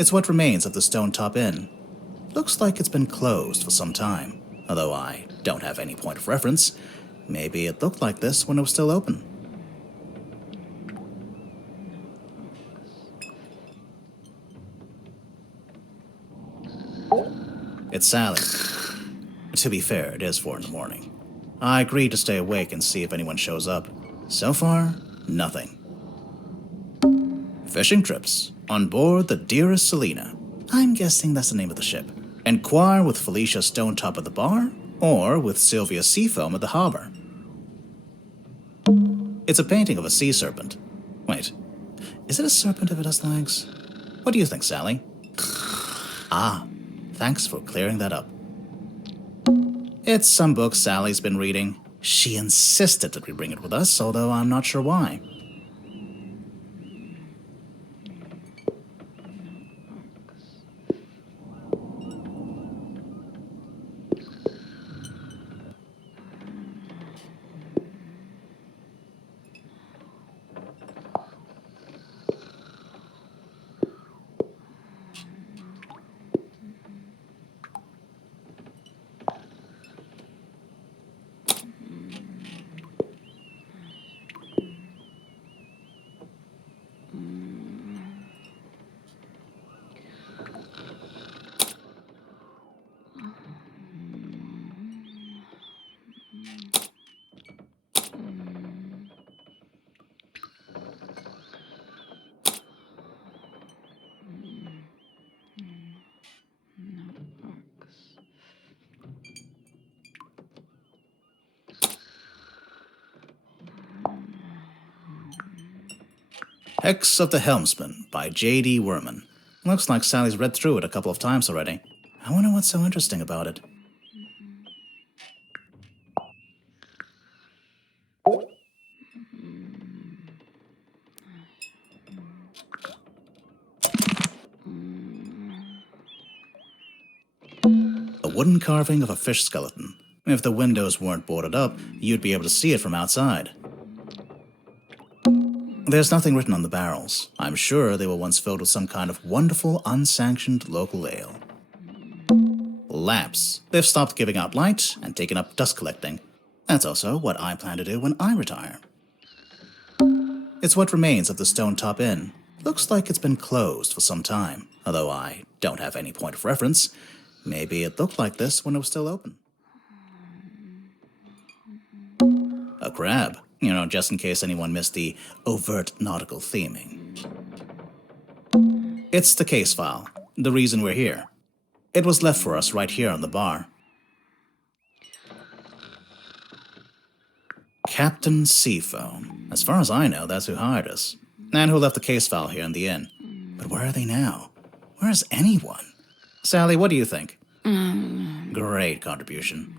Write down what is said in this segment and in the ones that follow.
It's what remains of the Stone Top Inn. Looks like it's been closed for some time, although I don't have any point of reference. Maybe it looked like this when it was still open. It's Sally. To be fair, it is 4 in the morning. I agreed to stay awake and see if anyone shows up. So far, nothing. Fishing trips. On board the Dearest Selena. I'm guessing that's the name of the ship. Enquire with Felicia Stonetop at the bar, or with Sylvia Seafoam at the harbor. It's a painting of a sea serpent. Wait, is it a serpent if it has legs? What do you think, Sally? Ah, thanks for clearing that up. It's some book Sally's been reading. She insisted that we bring it with us, although I'm not sure why. Hex of the Helmsman by J.D. Werman. Looks like Sally's read through it a couple of times already. I wonder what's so interesting about it. A wooden carving of a fish skeleton. If the windows weren't boarded up, you'd be able to see it from outside. There's nothing written on the barrels. I'm sure they were once filled with some kind of wonderful, unsanctioned local ale. Lamps. They've stopped giving out light and taken up dust collecting. That's also what I plan to do when I retire. It's what remains of the Stone Top Inn. Looks like it's been closed for some time, although I don't have any point of reference. Maybe it looked like this when it was still open. A crab. You know, just in case anyone missed the overt nautical theming. It's the case file, the reason we're here. It was left for us right here on the bar. Captain Seafoam. As far as I know, that's who hired us. And who left the case file here in the inn. But where are they now? Where is anyone? Sally, what do you think? Great contribution.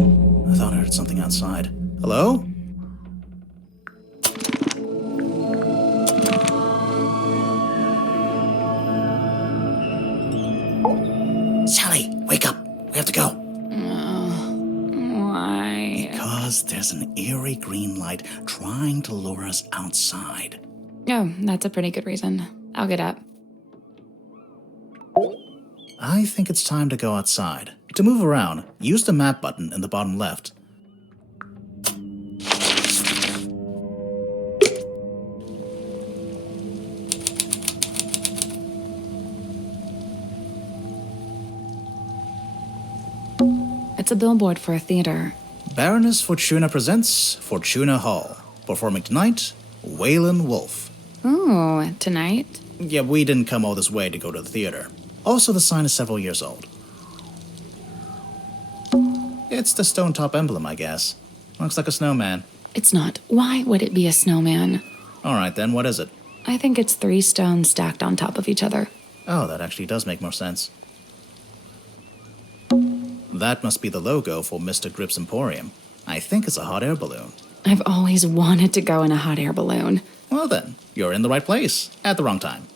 I thought I heard something outside. Hello? Sally, wake up. We have to go. Why? Because there's an eerie green light trying to lure us outside. Oh, that's a pretty good reason. I'll get up. I think it's time to go outside. To move around, use the map button in the bottom left. It's a billboard for a theater. Baroness Fortuna presents Fortuna Hall. Performing tonight, Waylon Wolfe. Ooh, tonight? Yeah, we didn't come all this way to go to the theater. Also, the sign is several years old. It's the stone top emblem, I guess. Looks like a snowman. It's not. Why would it be a snowman? Alright then, what is it? I think it's 3 stones stacked on top of each other. Oh, that actually does make more sense. That must be the logo for Mr. Grip's Emporium. I think it's a hot air balloon. I've always wanted to go in a hot air balloon. Well then, you're in the right place, at the wrong time.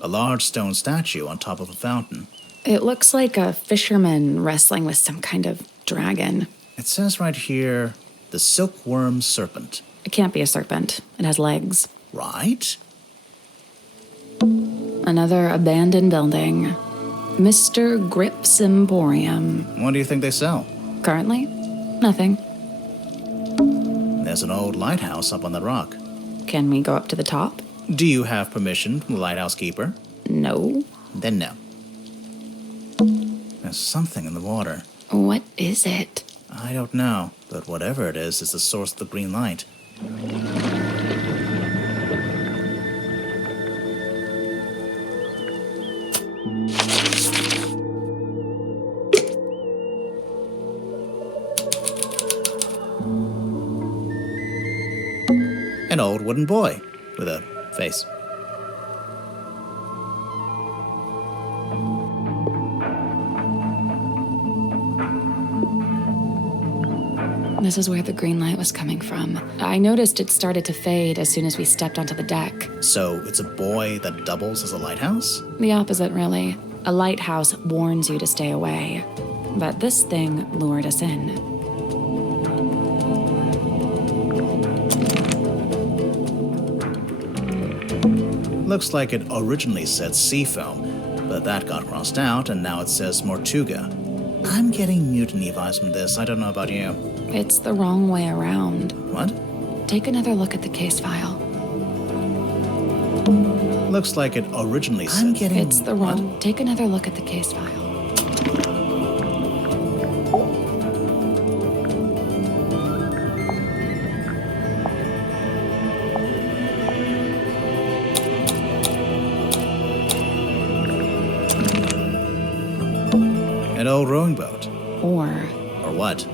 A large stone statue on top of a fountain. It looks like a fisherman wrestling with some kind of dragon. It says right here, the silkworm serpent. It can't be a serpent. It has legs. Right? Another abandoned building. Mr. Grip's Emporium. What do you think they sell? Currently, nothing. There's an old lighthouse up on the rock. Can we go up to the top? Do you have permission from the lighthouse keeper? No. Then no. There's something in the water. What is it? I don't know, but whatever it is the source of the green light. An old wooden boy with a face. This is where the green light was coming from. I noticed it started to fade as soon as we stepped onto the deck. So it's a boy that doubles as a lighthouse? The opposite, really. A lighthouse warns you to stay away. But this thing lured us in. Looks like it originally said Seafoam, but that got crossed out and now it says Mortuga. I'm getting mutiny vibes from this, I don't know about you. It's the wrong way around. What? Take another look at the case file. Looks like it originally said... It's the wrong... Take another look at the case file. An old rowing boat. Or what?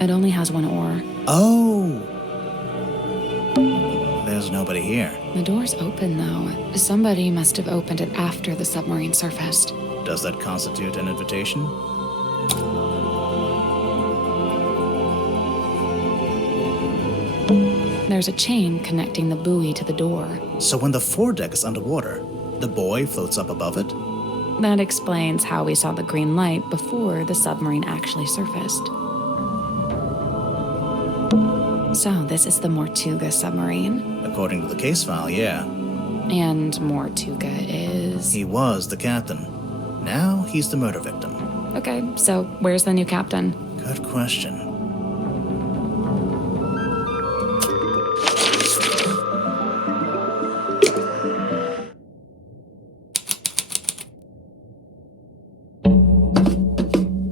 It only has one oar. Oh! There's nobody here. The door's open, though. Somebody must have opened it after the submarine surfaced. Does that constitute an invitation? There's a chain connecting the buoy to the door. So when the foredeck is underwater, the boy floats up above it? That explains how we saw the green light before the submarine actually surfaced. So this is the Mortuga submarine. According to the case file, yeah. And Mortuga is... He was the captain. Now he's the murder victim. Okay, so where's the new captain? Good question.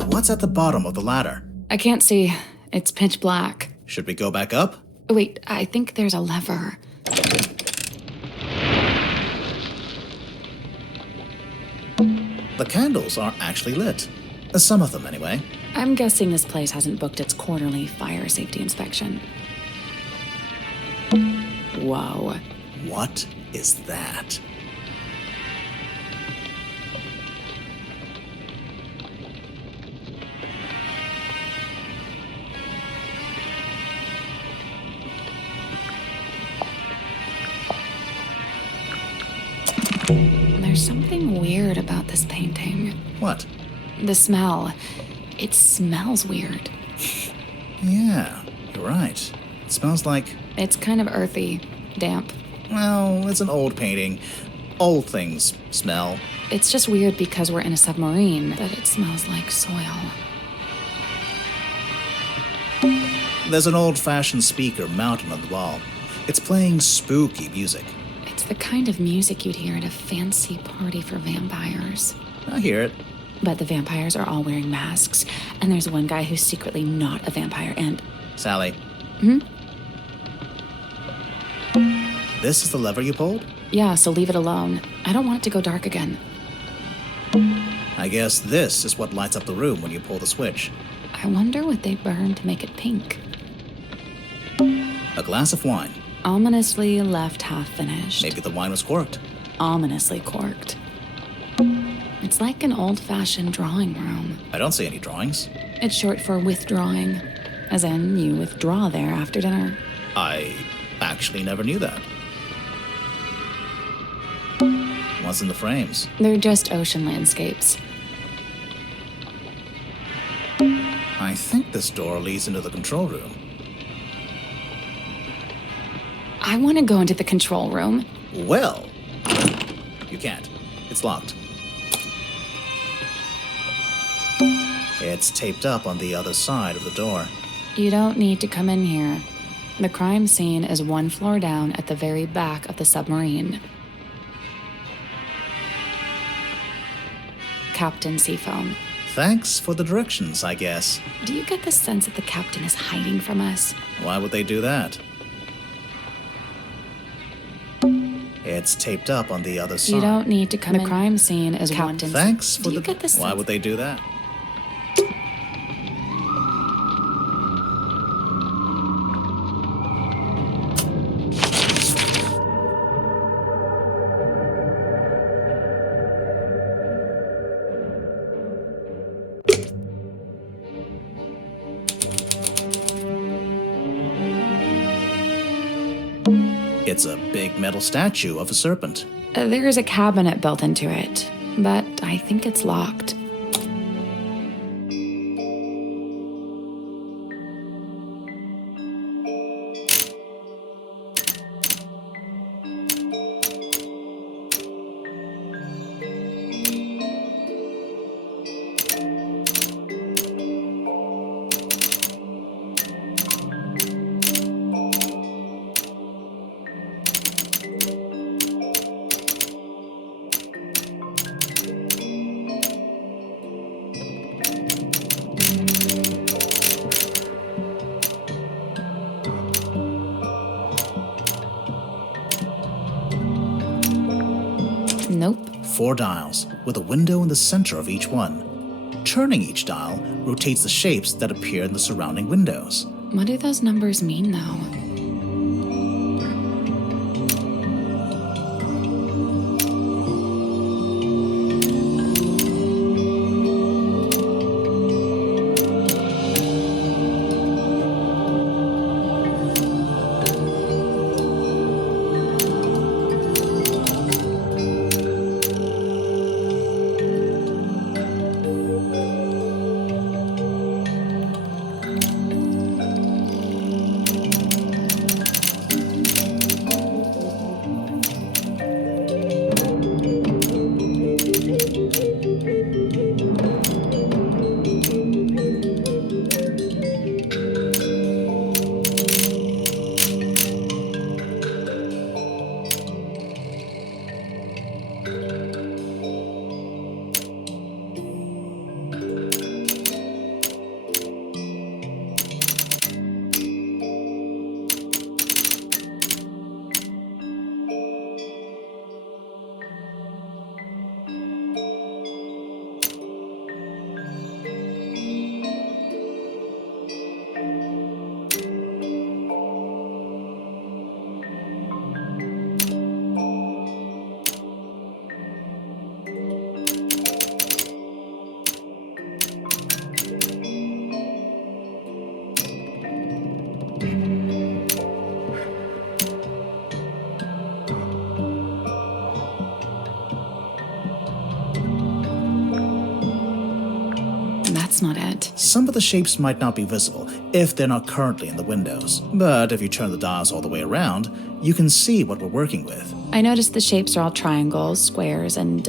What's at the bottom of the ladder? I can't see. It's pitch black. Should we go back up? Wait, I think there's a lever. The candles are actually lit. Some of them, anyway. I'm guessing this place hasn't booked its quarterly fire safety inspection. Whoa. What is that? There's something weird about this painting. What? The smell. It smells weird. Yeah, you're right. It smells like... It's kind of earthy, damp. Well, it's an old painting. Old things smell. It's just weird because we're in a submarine, that it smells like soil. There's an old-fashioned speaker mounted on the wall. It's playing spooky music. It's the kind of music you'd hear at a fancy party for vampires. I hear it. But the vampires are all wearing masks, and there's one guy who's secretly not a vampire, and... Sally. This is the lever you pulled? Yeah, so leave it alone. I don't want it to go dark again. I guess this is what lights up the room when you pull the switch. I wonder what they burned to make it pink. A glass of wine. Ominously left half finished. Maybe the wine was corked. Ominously corked. It's like an old-fashioned drawing room. I don't see any drawings. It's short for withdrawing. As in, you withdraw there after dinner. I actually never knew that. What's in the frames? They're just ocean landscapes. I think this door leads into the control room. I want to go into the control room. Well, you can't. It's locked. It's taped up on the other side of the door. You don't need to come in here. The crime scene is one floor down at the very back of the submarine. Captain Seafoam. Thanks for the directions, I guess. Do you get the sense that the captain is hiding from us? Why would they do that? It's taped up on the other side. You don't need to come in. The crime scene is Captain. Thanks for Do you get the sense? Why would they do that? It's a big metal statue of a serpent. There is a cabinet built into it, but I think it's locked. Nope. 4 dials, with a window in the center of each one. Turning each dial rotates the shapes that appear in the surrounding windows. What do those numbers mean, though? That's not it. Some of the shapes might not be visible if they're not currently in the windows, but if you turn the dials all the way around, you can see what we're working with. I noticed the shapes are all triangles, squares, and,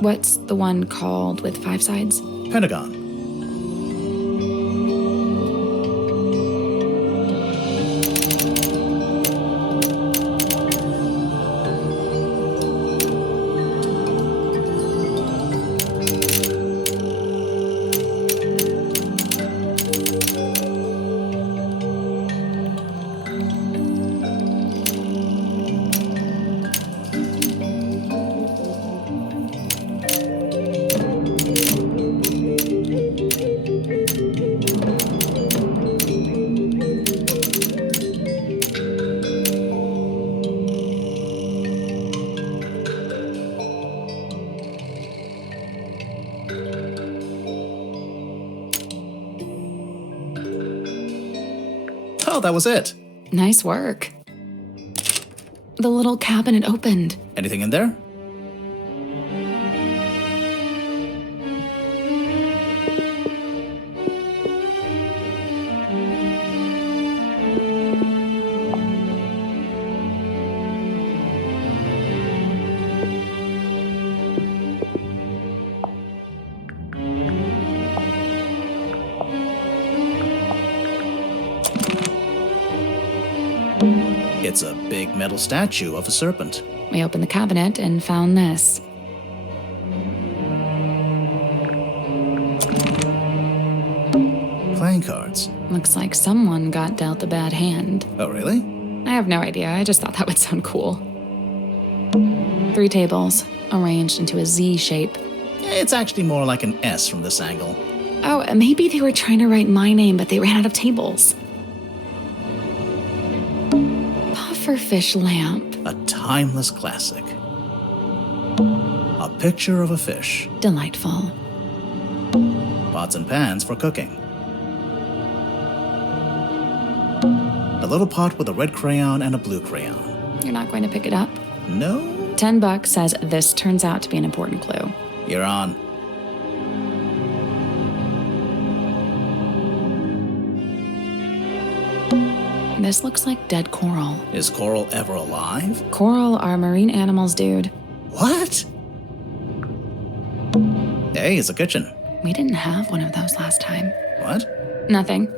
what's the one called with 5 sides? Pentagon. Oh, that was it. Nice work. The little cabinet opened. Anything in there? It's a big metal statue of a serpent. We opened the cabinet and found this. Playing cards. Looks like someone got dealt a bad hand. Oh, really? I have no idea, I just thought that would sound cool. 3 tables, arranged into a Z shape. It's actually more like an S from this angle. Oh, maybe they were trying to write my name, but they ran out of tables. Pufferfish lamp. A timeless classic. A picture of a fish. Delightful. Pots and pans for cooking. A little pot with a red crayon and a blue crayon. You're not going to pick it up? No? $10 says this turns out to be an important clue. You're on. This looks like dead coral. Is coral ever alive? Coral are marine animals, dude. What? Hey, it's a kitchen. We didn't have one of those last time. What? Nothing.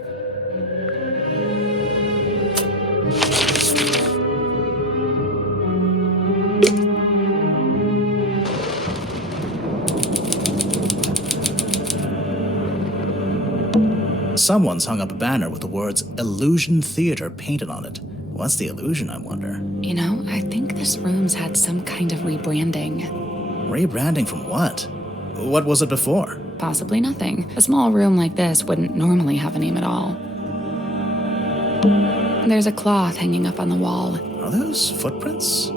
Someone's hung up a banner with the words Illusion Theater painted on it. What's the illusion, I wonder? You know, I think this room's had some kind of rebranding. Rebranding from what? What was it before? Possibly nothing. A small room like this wouldn't normally have a name at all. There's a cloth hanging up on the wall. Are those footprints?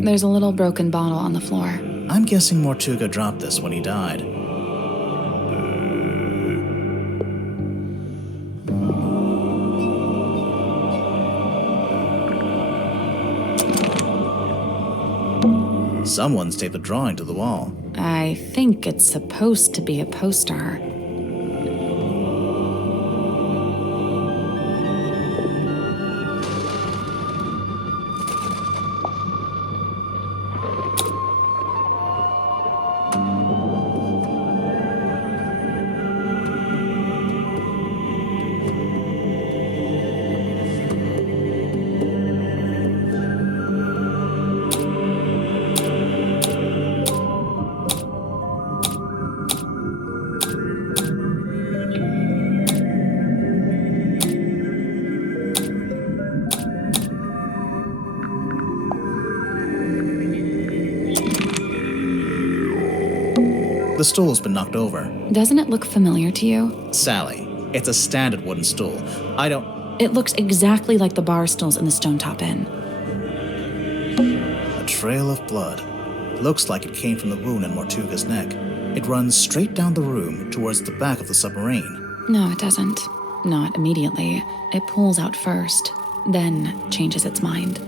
There's a little broken bottle on the floor. I'm guessing Mortuga dropped this when he died. Someone's taped a drawing to the wall. I think it's supposed to be a poster. The stool's been knocked over. Doesn't it look familiar to you? Sally, it's a standard wooden stool. I don't... It looks exactly like the bar stools in the Stone Top Inn. A trail of blood. Looks like it came from the wound in Mortuga's neck. It runs straight down the room towards the back of the submarine. No, it doesn't. Not immediately. It pulls out first, then changes its mind.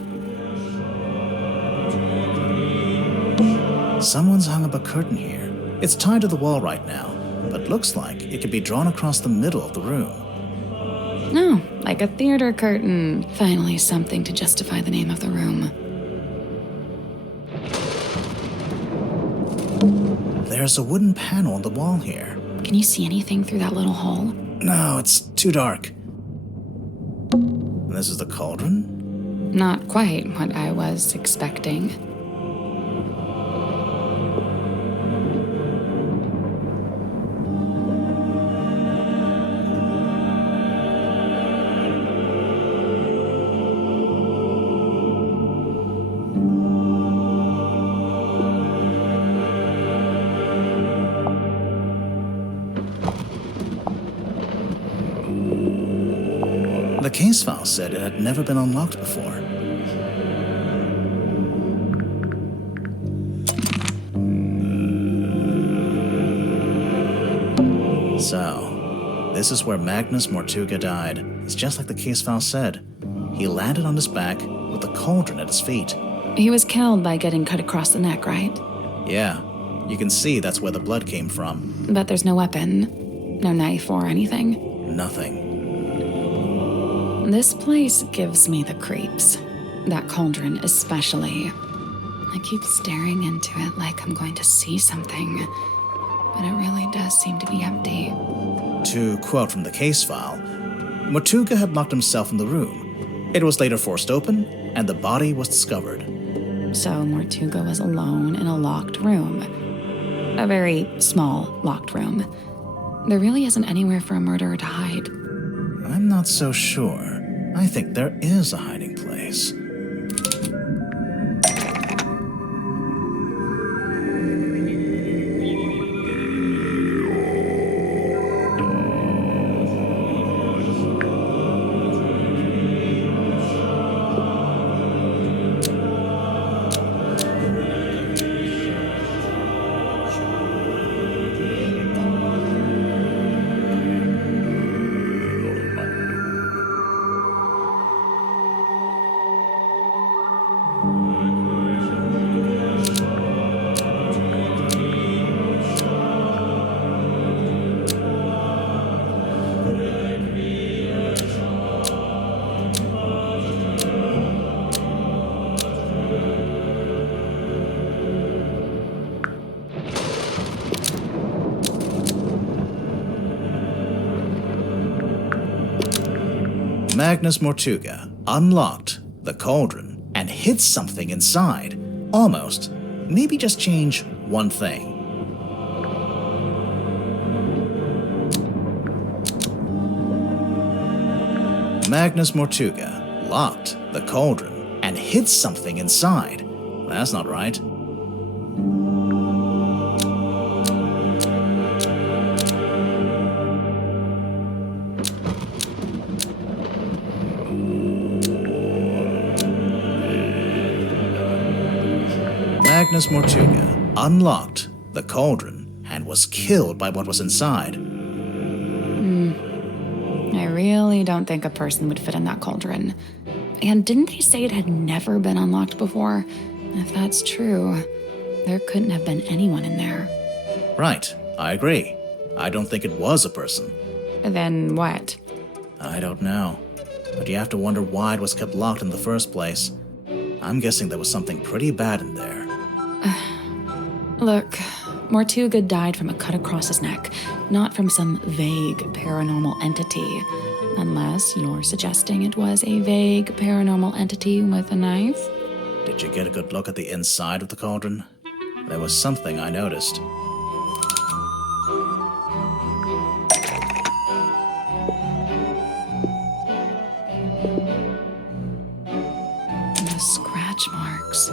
Someone's hung up a curtain here. It's tied to the wall right now, but looks like it could be drawn across the middle of the room. No, like a theater curtain. Finally, something to justify the name of the room. There's a wooden panel on the wall here. Can you see anything through that little hole? No, it's too dark. And this is the cauldron? Not quite what I was expecting. case file said it had never been unlocked before. So, this is where Magnus Mortuga died. It's just like the case file said. He landed on his back with the cauldron at his feet. He was killed by getting cut across the neck, right? Yeah, you can see that's where the blood came from. But there's no weapon, no knife or anything. Nothing. This place gives me the creeps. That cauldron especially. I keep staring into it like I'm going to see something, but it really does seem to be empty. To quote from the case file, Mortuga had locked himself in the room. It was later forced open, and the body was discovered. So Mortuga was alone in a locked room. A very small locked room. There really isn't anywhere for a murderer to hide. I'm not so sure. I think there is a hiding place. Magnus Mortuga unlocked the cauldron and hid something inside. Almost. Maybe just change one thing. Magnus Mortuga locked the cauldron and hid something inside. That's not right. Magnus Mortuga unlocked the cauldron and was killed by what was inside. I really don't think a person would fit in that cauldron. And didn't they say it had never been unlocked before? If that's true, there couldn't have been anyone in there. Right, I agree. I don't think it was a person. Then what? I don't know. But you have to wonder why it was kept locked in the first place. I'm guessing there was something pretty bad in there. Look, Mortuga died from a cut across his neck, not from some vague paranormal entity. Unless you're suggesting it was a vague paranormal entity with a knife? Did you get a good look at the inside of the cauldron? There was something I noticed. The scratch marks.